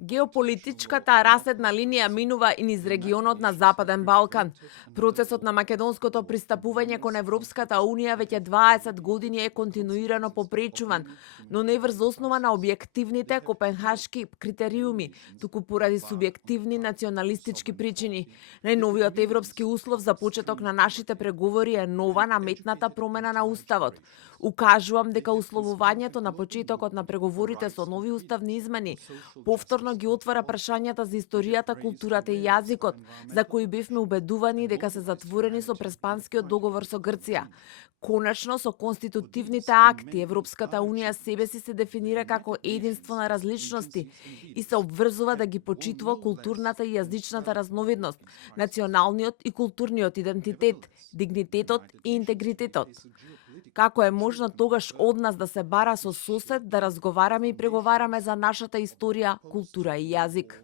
Геополитичката раседна линија минува и низ регионот на Западен Балкан. Процесот на македонското пристапување кон Европската Унија веќе 20 години е континуирано попречуван, но не врз основа на објективните копенхашки критериуми, туку поради субјективни националистички причини. Најновиот европски услов за почеток на нашите преговори е нова наметната промена на уставот. Укажувам дека условувањето на почетокот на преговорите со нови уставни измени повторно ги отвара прашањата за историјата, културата и јазикот, за кои бевме убедувани дека се затворени со Преспанскиот договор со Грција. Конечно, со конститутивните акти, Европската Унија себеси се дефинира како единство на различности и се обврзува да ги почитува културната и јазичната разновидност, националниот и културниот идентитет, дигнитетот и интегритетот. Како е можно тогаш од нас да се бара со сосед да разговараме и преговараме за нашата историја, култура и јазик?